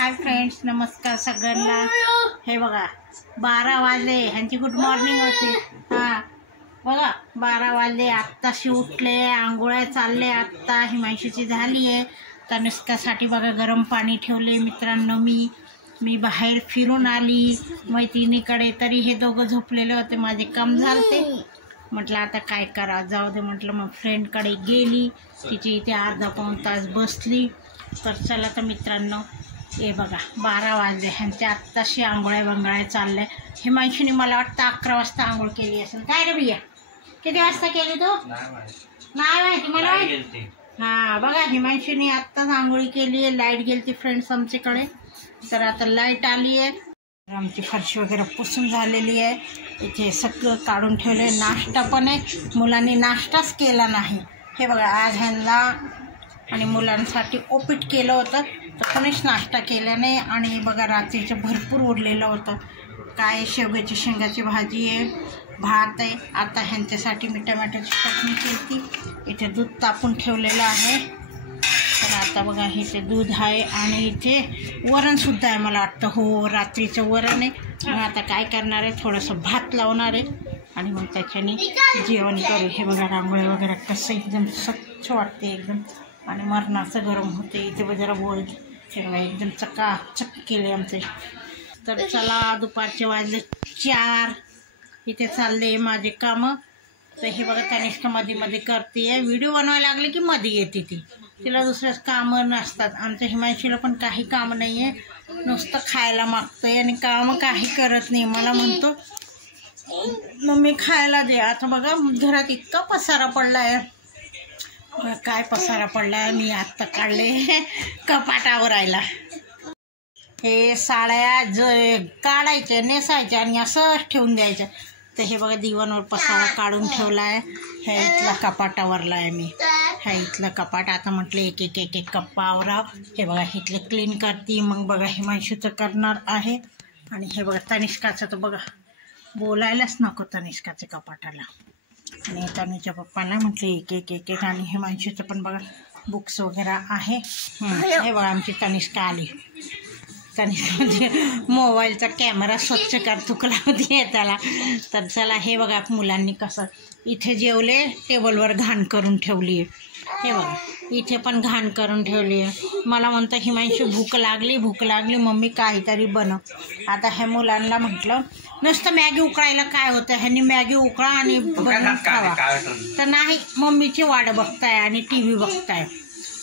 Hi friends, नमस्कार सगळ्यांना। हे बघा 12 वाजले, ह्यांची गुड मॉर्निंग होती। हां बघा 12 वाजले, आत्ताशी उठले, आंघोळ्या चालले, आत्ता हिमांशीची झाली आहे। तनुष्कासाठी बघा गरम पाणी ठेवले। मित्रांनो मी बाहेर फिरून आली मैत्रिणीकडे, तरी हे दोघं झोपलेले होते, माझे काम झालते। म्हटलं आता काय करा, जाऊ दे म्हटलं। मग फ्रेंडकडे गेली, तिची इथे अर्धा पाऊण तास बसली। तर चला तर मित्रांनो, हे बघा 12 वाजले, ह्यांच्या आत्ताशी आंघोळ्या बंगळ्या चालल्या। हिमांशीने मला वाटतं 11 वाजता आंघोळ केली असेल। काय रे भैया, किती वाजता केली तू? नाही माहिती मला। हां बघा हिमांशीने आत्ताच आंघोळी केली आहे। लाईट गेली ती फ्रेंड्स आमच्याकडे, तर आता लाईट आली आहे। आमची फरशी वगैरे पुसून झालेली आहे। इथे सगळं काढून ठेवले। नाश्ता पण आहे, मुलांनी नाश्ताच केला नाही। हे बघा आज ह्यांना आणि मुलांसाठी ओपीट केलं होतं, तर कोणीच नाश्ता केला नाही। आणि बघा रात्रीचं भरपूर उरलेलं होतं। काय शेवग्याची शेंगाची भाजी आहे, भात आहे। आता ह्यांच्यासाठी मी टमॅटोची चटणी केली। इथे दूध तापून ठेवलेलं आहे, तर आता बघा इथे दूध आहे आणि इथे वरणसुद्धा आहे मला वाटतं। हो रात्रीचं वरण आहे। मग आता काय करणार आहे, थोडंसं भात लावणार आहे आणि मग त्याच्याने जेवण करू। हे बघा रांगोळी वगैरे कसं एकदम स्वच्छ वाटते एकदम, आणि मरणाचं गरम होते। इथे जरा बोल हे बघा एकदम चकाचक केले आमचे। तर चला दुपारचे वाजले 4, इथे चालले माझे कामं। तर हे बघा तनिष्का मध्ये करते, व्हिडिओ बनवायला लागले की मध्ये येते ती, तिला दुसरंच कामं नसतात। आमच्या हिमांशीला पण काही काम नाही आहे, नुसतं खायला मागतंय आणि कामं काही करत नाही। मला म्हणतो मम्मी खायला दे। आता बघा घरात इतका पसारा पडला आहे, काय पसारा पडला आहे, मी आत्ता काढले कपाटावर आयला। हे साड्या काढायच्या नेसायच्या आणि असंच ठेवून द्यायच्या। तर हे बघा दिवाणवर पसारा काढून ठेवला आहे, ह्या इथला कपाटावरला आहे मी, ह्या इथलं कपाट। आता म्हटलं एक एक कप्पा आवराव। हे बघा इथलं क्लीन करते, मग बघा हिमांशूचं करणार आहे। आणि हे बघा तनिष्काचं तर बघा बोलायलाच नको तनिष्काच्या कपाटाला। आणि तनुच्या पप्पांना म्हटलं एक आणि हिमांशूचं पण बघा बुक्स वगैरे आहे। हे बघा आमची तनिष्का आली। तनिष्का म्हणजे मोबाईलचा कॅमेरा स्वच्छ कर तुकला होती त्याला। तर चला हे बघा मुलांनी कसं इथे जेवले, टेबलवर घाण करून ठेवली आहे। हे बघा इथे पण घाण करून ठेवली आहे। मला म्हणतं हिमांशू भूक लागली मम्मी काहीतरी बनव। आता ह्या मुलांना म्हटलं नुसतं मॅगी उकळायला काय होतं, ह्यांनी मॅगी उकळा आणि बनवून खावा। तर नाही, मम्मीची वाट बघताय आणि TV बघताय।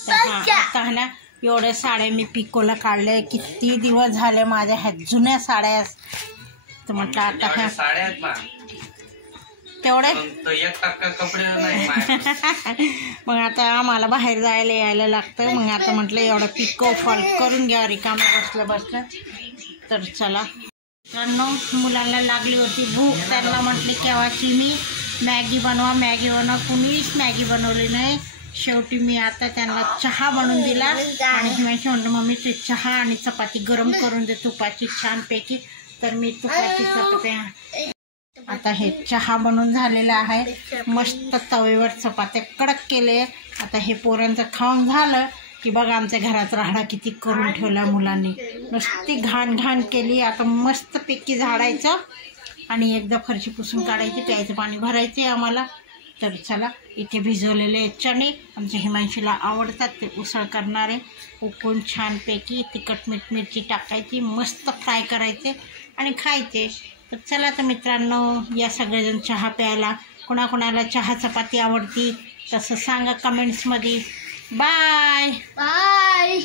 तर हां आता है ना एवढ्या साड्या मी पिकोला काढल्या, किती दिवस झाले माझ्या ह्या जुन्या साड्या। तर म्हटलं आता ह्या तेवढे मग आता आम्हाला बाहेर जायला यायला लागतं। मग आता म्हटलं एवढं पिको फॉल करून घ्या रिकामं बसलं। तर चला मित्रांनो, मुलांना लागली होती भूक, त्यांना म्हटले केव्हाची मी मॅगी बनवा, कुणीच मॅगी बनवली नाही। शेवटी मी आता त्यांना चहा बनवून दिला आणि हिमांशी म्हणलं मम्मी ते चहा आणि चपाती गरम करून दे तुपाची छानपैकी। तर मी तुपाची चपाती, आता हे चहा बनवून झालेला आहे। मस्त तवेवर चपात्या कडक केले। आता हे पोरांचं खाऊन झालं की बघा आमच्या घरात राहडा किती करून ठेवला मुलांनी, नुसती घाण केली। आता मस्तपैकी झाडायचं आणि एकदा फरशी पुसून काढायची, प्यायचं पाणी भरायचे आम्हाला। तर चला इथे भिजवलेले चणे आमच्या हिमांशीला आवडतात, ते उसळ करणारे उकळून छानपैकी तिखट मीठ मिरची टाकायची, मस्त फ्राय करायचे आणि खायचे। तर चला तर मित्रांनो, या सगळेजण चहा प्यायला। कोणाकोणाला चहा चपाती आवडती तसं सांगा कमेंट्समध्ये। Bye bye.